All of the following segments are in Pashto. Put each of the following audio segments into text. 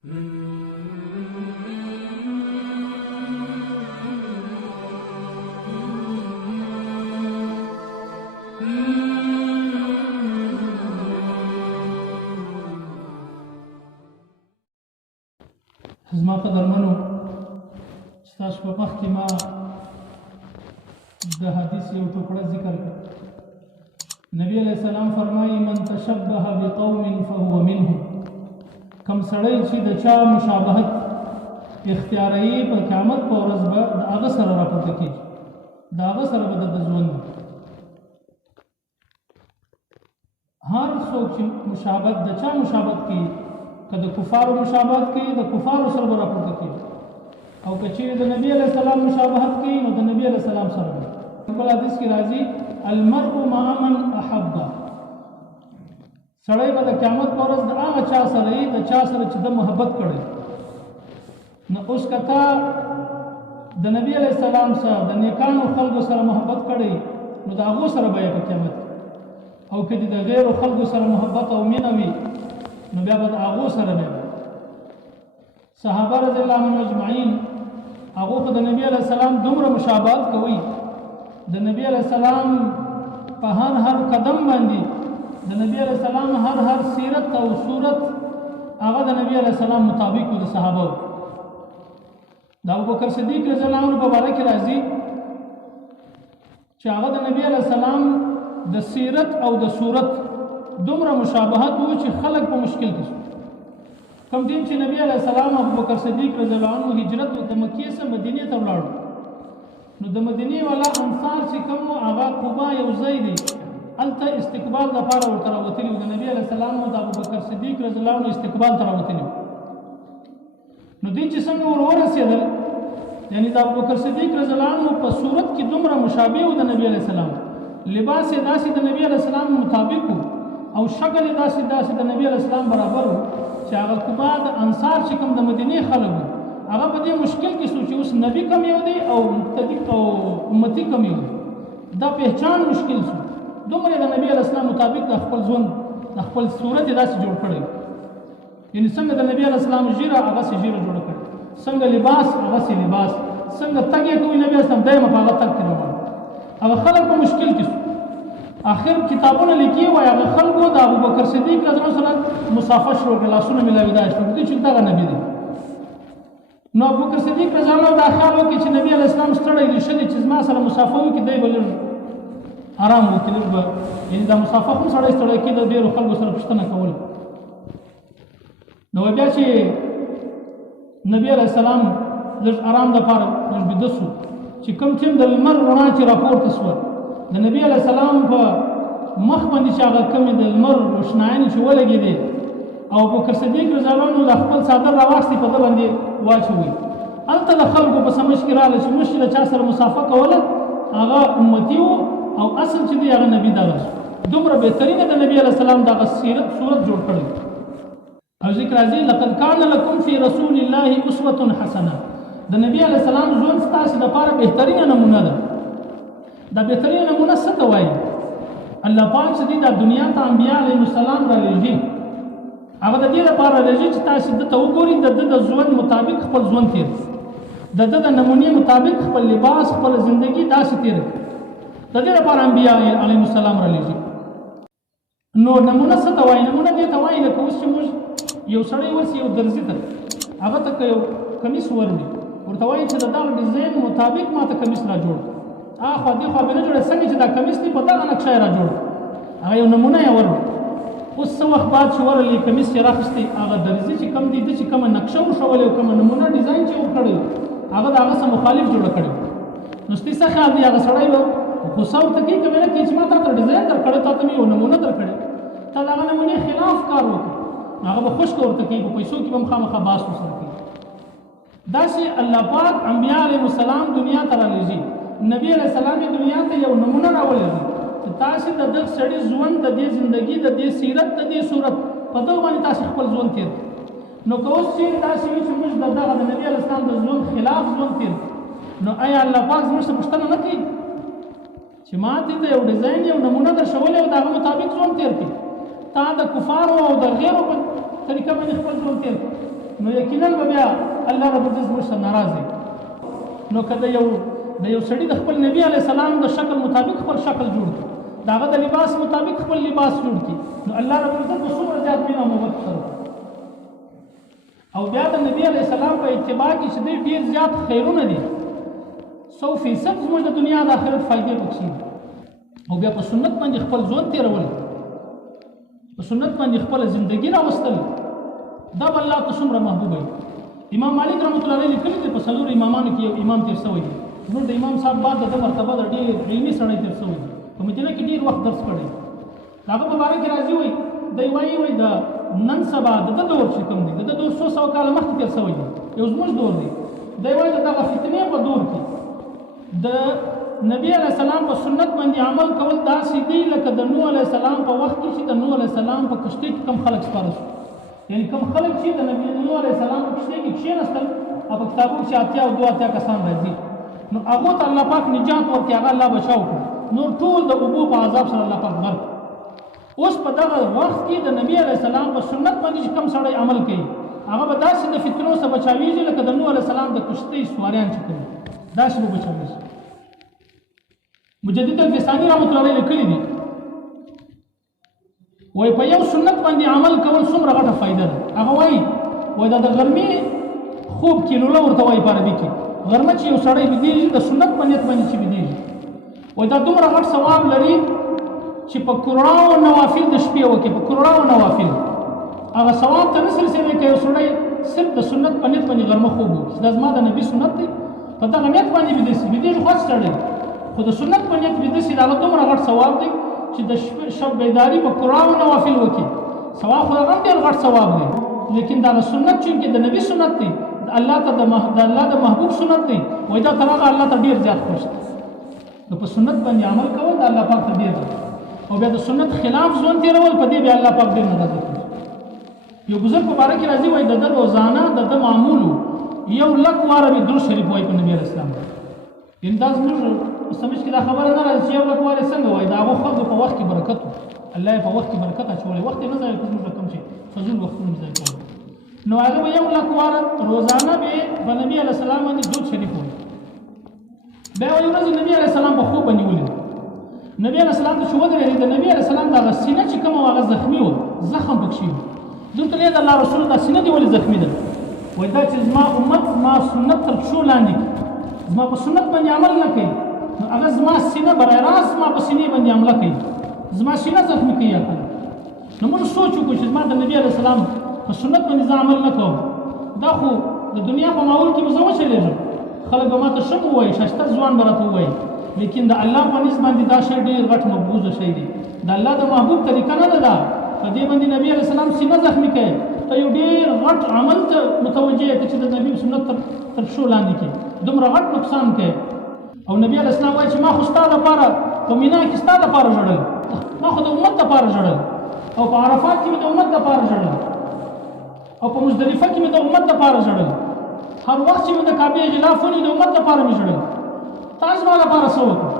زما قدرمنو ستاسو په مخ کې ما د حدیث یو ټوکړه ذکر کړ. نبی علیہ السلام فرمایي من تشبه بقوم فهو منهم. کم سړی چې د چا مشابهت اختیاروي په قیامت په ورځ به د هغه سره راپورته کېږي، د هغه سره به د ژوند هر څوک چې مشابهت د چا مشابهت کوي، که د کفارو مشابهت کوي د کفارو سره به راپورته کېږي، او که چیرې د نبی علیہ السلام مشابهت کوي نو د نبی علیہ السلام سره به. بل حدیث کې راځي المرء مع من احب. سړی به د قیامت په ورځ د هغه چا سره وي د چا سره چې د محبت کړی. نو اوس که تا د نبی علیہ السلام سره د نیکانو خلکو سره محبت کړی نو د هغو سره به یې په قیامت، او که د غیرو خلکو سره محبت او مینه وي نو بیا به د هغو سره به. صحابه رضی الله عنهم اجمعین هغو خو د نبی علیہ السلام دومره مشابهت کوي، د نبی علیہ السلام په هر قدم باندې د نبی علیہ السلام هر سیرت او صورت هغه د نبی علیہ السلام مطابق د صحابه. د ابوبکر صدیق رضی الله عنه په باره کې راځي چې هغه د نبی علیہ السلام د سیرت او د صورت دومره مشابهت وو چې خلق په مشکل کې شو. کوم دین چې نبی علیہ السلام ابوبکر صدیق رضی الله عنه هجرت د مکې څخه مدینې ته ولاړ، نو د مدینې والا انصار چې کوم هغه قبا یو ځای دی هلته استقبال لپاره ورته راوتلي وو. د نبی علیہ السلام او د ابوبکر صدیق رضی الله عنه استقبال ته راوتلي وو. نو دوی چې څنګه ورسېدل، یعنی د ابوبکر صدیق رضی الله عنه په صورت کې دومره مشابه و د نبی علیہ السلام، لباس یې داسې د نبی علیہ السلام مطابق و او شکل یې داسې د نبی علیہ السلام برابر و چې هغه قبا د انصار چې کوم د مدینې خلک وو هغه په دې مشکل کې شو چې اوس نبی کم یو دی او مقتدی او امتی کم یو دی. دا پہچان مشکل شو. دومره د نبی علیہ السلام مطابق د خپل ژوند د خپل صورت یې داسې جوړ کړی، یعنی څنګه د نبی علیہ السلام ژیره هغسې ژیره جوړه کړې، څنګه لباس هغسې لباس، څنګه تګ یې کوي نبی علیہ السلام دایمه په هغه تګ کې روان. هغه خلک په مشکل کې شو. آخر کتابونه لیکي وایي هغه خلکو د ابوبکر صدیق رضی الله عنه مسافه شروع کړه، لاسونه ملاوېدا شروع کړي چې دغه نبی دی. نو ابوبکر صدیق رضی الله عنه دا خیال وکړي چې نبی علیہ السلام ستړی دی، ښه دی چې زما سره مسافه وکړي، دی به لږ آرام وکړي، لږ به یعنې دا مسافه خو سړی ستړی کېده، ډېرو خلکو سره پوښتنه کوله. نو بیا چې نبی علیہ السلام لږ آرام دپاره لږ بیده شو، چې کوم ټیم د لمر رڼا چې راپورته شوه د نبی علیہ السلام په مخ باندې چې هغه کومې د لمر روښنایانې چې ولګېدې او ابوبکر صدیق رضی الله عنه د خپل څادر راواخیستې په ده باندې واچوي. هلته د خلکو په سمجھ کې راغله چې موږ چې د چا سره مسافه کوله هغه امتي و او اصل چې دی هغه نبي دغه شو. دومره بهترینه د نبی علیہ السلام دغه سیرت صورت جوړ کړی. او ذکر راځي لقد کان لکم فی رسول الله اسوة حسنه. د نبی علیہ السلام ژوند ستاسې لپاره بهترینه نمونه ده. دا بهترینه نمونه څه ته وایي؟ الله پاک چې دی دا دنیا ته انبیا علیهم السلام را لېږي، هغه د دې لپاره راځي چې تاسې ده ته وګورئ د ده د ژوند مطابق خپل ژوند تېر کړئ، د ده د نمونې مطابق خپل لباس خپله زندګي داسې تېره کړئ. د دې لپاره انبیا علیهم السلام را لېږي. نو نمونه څه ته وایي؟ نمونه دې ته وایي لکه اوس چې موږ یو سړی ورسي یو درزي ته هغه ته که یو کمیس وروړي ورته وایي چې د دغه ډیزاین مطابق ما ته کمیس را جوړ کړه، خوا دې خوا به نه جوړه، څنګه چې دا کمیس دی په دغه نقشه یې را جوړ کړه، هغه یو نمونه یې وروړي. اوس څه وخت بعد چې ورغلی کمیس چې راخیستی هغه درزي چې کوم دی ده چې کومه نقشه وښولې او کومه نمونه ډیزاین چې وکړی هغه د هغه څه مخالف جوړه کړی. نو ستې څه خیال دی هغه سړی به غوسه ورته کوي که مې نه کوي چې ما تا ته ډیزاین در کړی، تا ته مې یو نمونه در کړې، تا د هغه نمونې خلاف کار وکړي، هغه به خوشکه ورته کوي، په پیسو کې به هم خامخا باس ورسره کوي. داسې الله پاک انبیا علیهم السلام دنیا ته رالېږي، نبی علیہ السلام دنیا ته یو نمونه راولېږي چې تاسې د دغه سړي ژوند د دې زندګي د دې سیرت د دې صورت په دغه باندې تاسې خپل ژوند تېر کړئ. نو که اوس چېرې داسې وي چې موږ د دغه د نبي علیه السلام د ژوند خلاف ژوند تېر کړو، نو آیا الله پاک زموږ څه پوښتنه نه کوي چې ما دې ته یو ډیزاین یو نمونه در ښولې او د هغه مطابق ژوند تېر کړي؟ تا د کفارو او د غیرو په طریقه باندې خپل ژوند تېر کړي. نو یقینا به بیا الله رب العزت موږ سره ناراض دی. نو که د یو سړي د خپل نبی علیه السلام د شکل مطابق خپل شکل جوړ کړي، د هغه د لباس مطابق خپل لباس جوړ کړي، نو الله رب العزت به څومره زیات مینه او محبت سره. او بیا د نبی علیه السلام په اتباع کې چې دی ډېر زیات خیرونه دي، 100% زموږ د دنیا د آخرت فایدې پکښې دي. او بیا په سنت باندې خپل ژوند تېرول، په سنت باندې خپله زندګي راوستل، دا به الله ته څومره محبوبه وي. امام مالک رحمت الله علیه لیکلي دي په څلورو امامانو کې یو امام تېر شوی دی. نور د امام صاحب بعد د ده مرتبه د ډېر علمي سړی تېر شوی دی، په مدینه کې ډېر وخت درس کړی. د هغه په باره کې راځي وایي دی وایي د نن سبا د ده دور چې کوم دی، د ده دور 100 کاله مخکې تېر شوی دی، یو زموږ دور دی. دی وایي د دغه فتنې په دور کې د نبی علیه السلام په سنت باندې عمل کول داسې دی لکه د نوح علیه السلام په وخت کې چې د نوح علیه السلام په کښتۍ کې کوم خلک سپاره شو. یعنې کوم خلک چې د نوح علیه السلام په کښتۍ کې کښېنستل او په کتابونو کې 82 کسان راځي، نو هغو ته الله پاک نجات ورکړي، هغه الله بچاو کړي، نور ټول د اوبو په عذاب سره الله پاک غرق. اوس په دغه وخت کې د نبی علیه السلام په سنت باندې چې کوم سړی عمل کوي، هغه به داسې د فتنو څخه بچاویږي لکه د نوح علیه السلام د کښتۍ سواریان چې کوي، داسې به بچاویږي. مجدد الفسانی رحمت الله علیه لیکلي دي وایي په یو سنت باندې عمل کول څومره غټه فایده ده. هغه وایي دا د غرمې خوب کیلوله ورته وایي په عربي کې. غرمه چې یو سړی بېدېږي د سنت په نیت باندې چې بېدېږي، وایي دا دومره غټ ثواب لري چې په کروڑاو نوافل د شپې وکړي، په کروڑاو نوافل هغه ثواب ته نه رسېدی که یو سړی صرف د سنت په نیت باندې غرمه خوب وکړي. دا زما د نبي سنت دی، په دغه نیت باندې بېدېږي خو سړی، خو د سنت په نیت بېده سي، د هغه دومره غټ ثواب دی چې د شب بیداري په کروڑاو نوافل وکړي، ثواب خو هغه هم ډېر غټ ثواب دی. لیکن دغه سنت چونکې د نبي سنت دی، الله ته د الله د محبوب سنت دی، وایي دا تر هغه الله ته ډېر زیات خوښ دی. نو په سنت باندې عمل کول د الله پاک ته ډېر دی، او بیا د سنت خلاف ژوند تېرول په دې بیا الله پاک ډېر ناراضه کېږي. یو بزرګ په باره کې راځي وایي د ده روزانه د ده معمولو 100,000 واره به درود شریف وایي په نبي علیه السلام. یعنې دا زموږ سمجھ کې دا خبره نه راځي چې 100,000 واره څنګه وایي، د هغو خلکو په وخت کې برکت و، الله یې په وخت کې برکت اچولی، وخت یې نه ضایع کړي، زموږ کوم چې فضول وختونه ضایع کول. نو هغه به 100,000 واره روزانه به په نبي علیه السلام باندې درود شریف وایي. بیا یوه ورځ نبي علیه السلام په خوب باندې ولید، نبي علیه السلام ته چې ودرېدی، د نبي علیه السلام دغه سینه چې کومه هغه زخمي وه، زخم پکښې و. دوی ته ویل د الله رسول دا سینه دې ولې زخمي ده؟ وایي دا چې زما امت زما سنت تر پښو لاندې کړي، زما په سنت باندې عمل نه کوي، نو هغه زما سینه برای راست زما په سینې باندې حمله کوي، زما سینه زخمي کوي. نو موږ سوچ وکړو چې زما د نبي علیه السلام په سنت باندې زه عمل نه کوم، دا خو د دنیا په ماحول کې به زه وچلېږم، خلک به ماته ښه ووایي، ښایسته ځوان به راته ووایي، لیکن د الله په نسبت باندې دا شی ډېر غټ مبغوضه شی دی، د الله د محبوب طریقه نه ده دا. په دې باندې نبي علیه السلام سینه زخمي کوي، ته یو ډېر غټ عمل ته متوجه یې چې د نبي سنت تر پښو لاندې کړي، دومره غټ نقصان کوي. او نبي علیه السلام وایي چې ما خو ستا دپاره په مینا کې ستا دپاره ژړل، ما خو د امت دپاره ژړل، او په عرفات کې مې د امت دپاره ژړل، او په مزدلفه کې مې د امت دپاره ژړل، هر وخت چې مې د کعبې غلاف ونیو د امت دپاره مې ژړل. تا زما لپاره څه وکړه؟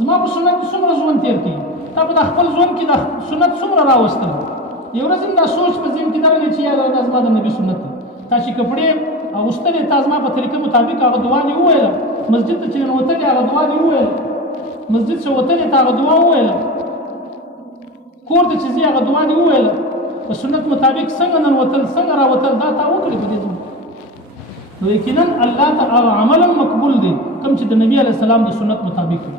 زما په سنت کې څومره ژوند تېر کړي، تا په د خپل ژوند کې د سنت څومره راوستل. یو ورځ دا سوچ په ذهن کې درغلی چې یاره دا زما د نبي سنت دی، تا چې کپړې اغوستلې، تا زما په طریقه مطابق هغه دعا دې وویله، مسجد ته چې ننوتلې هغه دعا دې وویله، مسجد چې وتلې ته هغه دعا وویله، کور ته چې ځې هغه دعا دې وویله، په سنت مطابق څنګه ننوتل څنګه راوتل دا تا وکړې په دې ځای. نو یقینا الله ته هغه عمل مقبول دی کوم چې د نبي علیه السلام د سنت مطابق وي.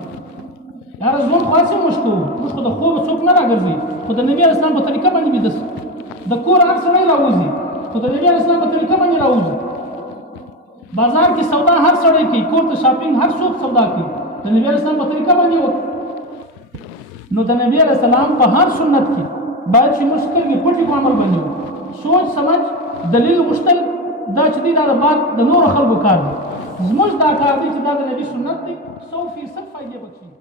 یاره ژوند خو هسې موږ کوو، موږ خو د خوبه څوک نه راګرځي، خو د نبي علیه السلام په طریقه باندې ویده شو. د کور هر سړی راوځي، خو د نبي علیه السلام په طریقه باندې راوځي. بازار کې سودا هر سړی کوي، کور ته شاپینګ هر څوک سودا کوي، د نبي علیه السلام په طریقه باندې وکړي. نو د نبي علیه السلام په هر سنت کې باید چې موږ سترګې پټې په عمل باندې وکړو، سوچ سمجھ دلیل غوښتل دا چې دی دا د بعد د نورو خلکو کار دی، زموږ دا کار دی چې دا د نبي سنت دی، 100% فایدې بخښي.